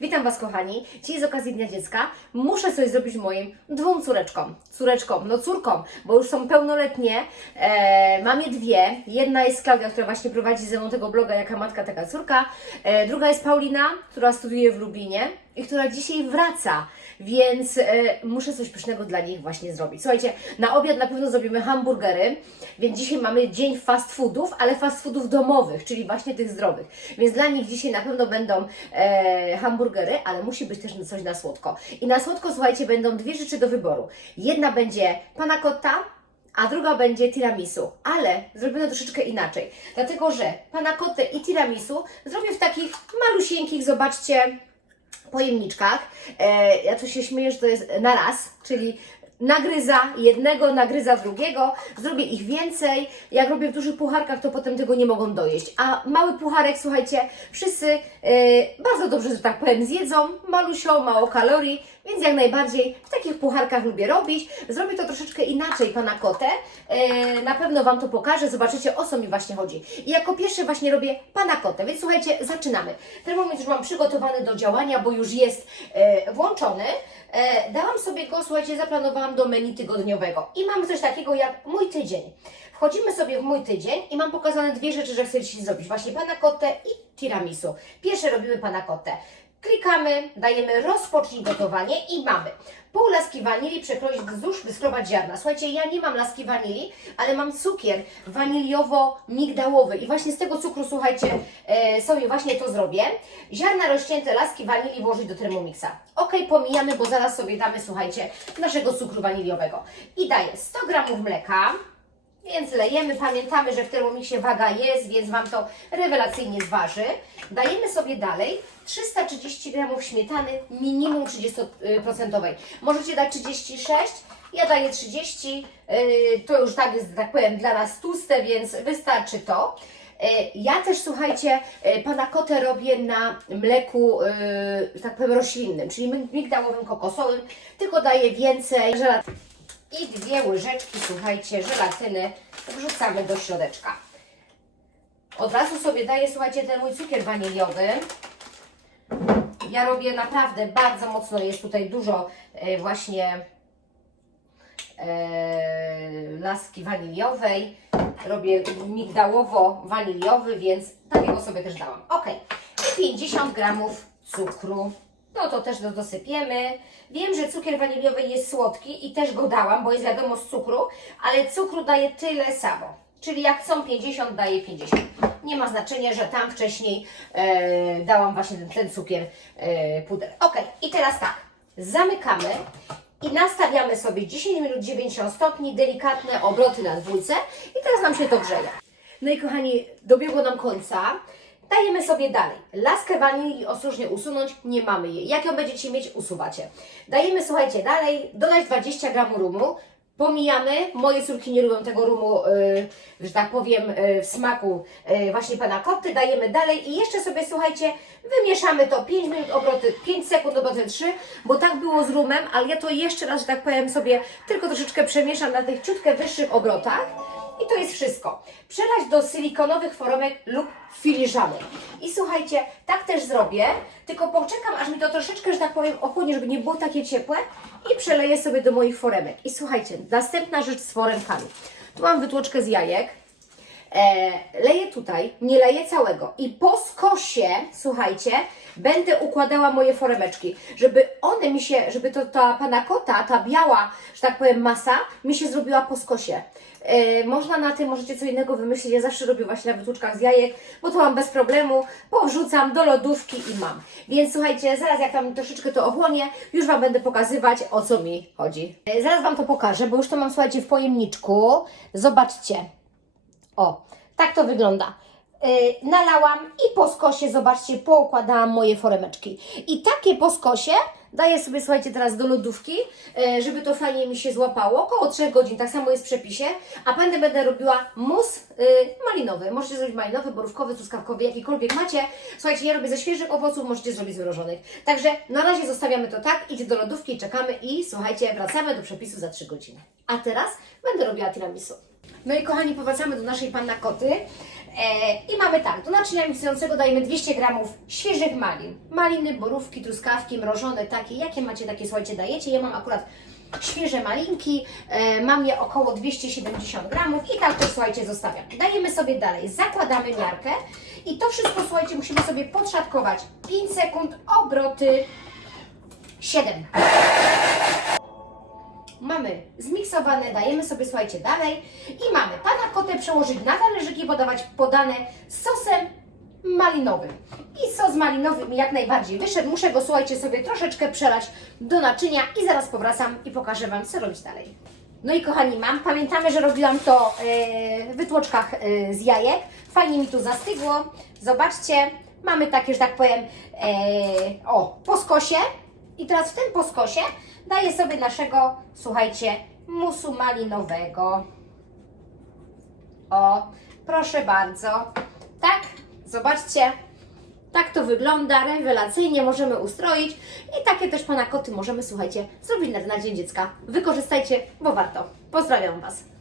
Witam Was kochani. Dzisiaj z okazji Dnia Dziecka muszę coś zrobić moim dwóm córeczkom. Córeczkom, no córkom, bo już są pełnoletnie. E, mam je dwie. Jedna jest Klaudia, która właśnie prowadzi ze mną tego bloga Jaka Matka, Taka Córka. E, druga jest Paulina, która studiuje w Lublinie i która dzisiaj wraca. Więc e, muszę coś pysznego dla nich właśnie zrobić. Słuchajcie, na obiad na pewno zrobimy hamburgery, więc dzisiaj mamy dzień fast foodów, ale fast foodów domowych, czyli właśnie tych zdrowych. Więc dla nich dzisiaj na pewno będą e, hamburgery, ale musi być też coś na słodko. I na słodko, słuchajcie, będą dwie rzeczy do wyboru. Jedna będzie panna cotta, a druga będzie tiramisu, ale zrobione troszeczkę inaczej. Dlatego, że panna cottę i tiramisu zrobię w takich malusieńkich, zobaczcie, pojemniczkach. E, ja tu się śmieję, że to jest na raz, czyli nagryza jednego, nagryza drugiego, zrobię ich więcej. Jak robię w dużych pucharkach, to potem tego nie mogą dojeść. A mały pucharek, słuchajcie, wszyscy e, bardzo dobrze, że tak powiem, zjedzą, malusio, mało kalorii, więc jak najbardziej w takich pucharkach lubię robić. Zrobię to troszeczkę inaczej, pana kotę. E, na pewno Wam to pokażę, zobaczycie o co mi właśnie chodzi. I jako pierwsze właśnie robię pana kotę, więc słuchajcie, zaczynamy. Termometr już mam przygotowany do działania, bo już jest e, włączony. E, dałam sobie go, słuchajcie, zaplanowałam do menu tygodniowego. I mamy coś takiego jak mój tydzień. Wchodzimy sobie w mój tydzień i mam pokazane dwie rzeczy, że chcę dzisiaj zrobić. Właśnie pana kotę i tiramisu. Pierwsze robimy pana kotę. Klikamy, dajemy rozpocznij gotowanie i mamy pół laski wanilii przekroić wzdłuż, wyskrobać ziarna. Słuchajcie, ja nie mam laski wanilii, ale mam cukier waniliowo-migdałowy i właśnie z tego cukru, słuchajcie, e, sobie właśnie to zrobię. Ziarna rozcięte laski wanilii włożyć do Thermomixa. Ok, pomijamy, bo zaraz sobie damy, słuchajcie, naszego cukru waniliowego. I daję 100 gramów mleka, więc lejemy, pamiętamy, że w Thermomixie waga jest, więc Wam to rewelacyjnie zważy. Dajemy sobie dalej 330 gramów śmietany, minimum 30%. Możecie dać 36, ja daję 30, yy, to już tak jest, tak powiem, dla nas tłuste, więc wystarczy to. Yy, Ja też, słuchajcie, yy, pana kotę robię na mleku, tak powiem, roślinnym, czyli migdałowym, kokosowym, tylko daję więcej żelatyny i dwie łyżeczki, słuchajcie, żelatyny wrzucamy do środeczka. Od razu sobie daję, słuchajcie, ten mój cukier waniliowy. Ja robię naprawdę bardzo mocno, jest tutaj dużo e, właśnie e, laski waniliowej. Robię migdałowo-waniliowy, więc takiego sobie też dałam. Ok. I 50 gramów cukru. No to też do, dosypiemy. Wiem, że cukier waniliowy jest słodki i też go dałam, bo jest wiadomo z cukru, ale cukru daje tyle samo. Czyli jak są 50, daję 50. Nie ma znaczenia, że tam wcześniej e, dałam właśnie ten, ten cukier e, puder. Ok, i teraz tak, zamykamy i nastawiamy sobie 10 minut 90 stopni, delikatne obroty na dwójce i teraz nam się to grzeje. No i kochani, dobiegło nam końca. Dajemy sobie dalej. Laskę wanilii ostrożnie usunąć, nie mamy jej. Jak ją będziecie mieć, usuwacie. Dajemy, słuchajcie, dalej, dodać 20 gram rumu. Pomijamy, moje córki nie lubią tego rumu, yy, że tak powiem, yy, w smaku yy, właśnie pana koty. Dajemy dalej i jeszcze sobie, słuchajcie, wymieszamy to 5 minut obroty, 5 sekund obroty 3, bo tak było z rumem, ale ja to jeszcze raz, że tak powiem sobie, tylko troszeczkę przemieszam na tych ciutkę wyższych obrotach. I to jest wszystko. Przelać do silikonowych formek lub filiżanek. I słuchajcie, tak też zrobię, tylko poczekam, aż mi to troszeczkę, że tak powiem, ochłonie, żeby nie było takie ciepłe i przeleję sobie do moich foremek. I słuchajcie, następna rzecz z foremkami. Tu mam wytłoczkę z jajek. E, leję tutaj, nie leję całego i po skosie, słuchajcie, będę układała moje foremeczki, żeby one mi się, żeby to ta pana kota, ta biała, że tak powiem, masa mi się zrobiła po skosie. E, można na tym, możecie co innego wymyślić, ja zawsze robię właśnie na wytłuczkach z jajek, bo to mam bez problemu, powrzucam do lodówki i mam. Więc słuchajcie, zaraz jak Wam troszeczkę to ochłonie, już Wam będę pokazywać, o co mi chodzi. E, zaraz Wam to pokażę, bo już to mam, słuchajcie, w pojemniczku. Zobaczcie. O, tak to wygląda. Yy, nalałam i po skosie, zobaczcie, poukładałam moje foremeczki. I takie po skosie daję sobie, słuchajcie, teraz do lodówki, yy, żeby to fajnie mi się złapało. Około 3 godzin, tak samo jest w przepisie. A będę, będę robiła mus yy, malinowy. Możecie zrobić malinowy, borówkowy, truskawkowy, jakikolwiek macie. Słuchajcie, ja robię ze świeżych owoców, możecie zrobić z mrożonych. Także na razie zostawiamy to tak, idzie do lodówki, czekamy i słuchajcie, wracamy do przepisu za 3 godziny. A teraz będę robiła tiramisu. No i kochani, powracamy do naszej panna koty. E, I mamy tak, do naczynia miksującego dajemy 200 gramów świeżych malin. Maliny, borówki, truskawki, mrożone takie, jakie macie takie, słuchajcie, dajecie. Ja mam akurat świeże malinki, e, mam je około 270 gramów i tak to, słuchajcie, zostawiam. Dajemy sobie dalej, zakładamy miarkę i to wszystko, słuchajcie, musimy sobie podszatkować. 5 sekund, obroty 7. Mamy zmiksowane, dajemy sobie, słuchajcie, dalej i mamy pana kotę przełożyć na talerzyki, podawać podane sosem malinowym. I sos malinowy mi jak najbardziej wyszedł. Muszę go, słuchajcie, sobie troszeczkę przelać do naczynia i zaraz powracam i pokażę Wam, co robić dalej. No i kochani, mam, pamiętamy, że robiłam to e, w wytłoczkach e, z jajek. Fajnie mi tu zastygło. Zobaczcie, mamy takie, że tak powiem, e, o, po skosie. I teraz w tym poskosie daję sobie naszego, słuchajcie, musu malinowego. O, proszę bardzo. Tak, zobaczcie. Tak to wygląda, rewelacyjnie możemy ustroić i takie też pana koty możemy, słuchajcie, zrobić na Dzień Dziecka. Wykorzystajcie, bo warto. Pozdrawiam Was.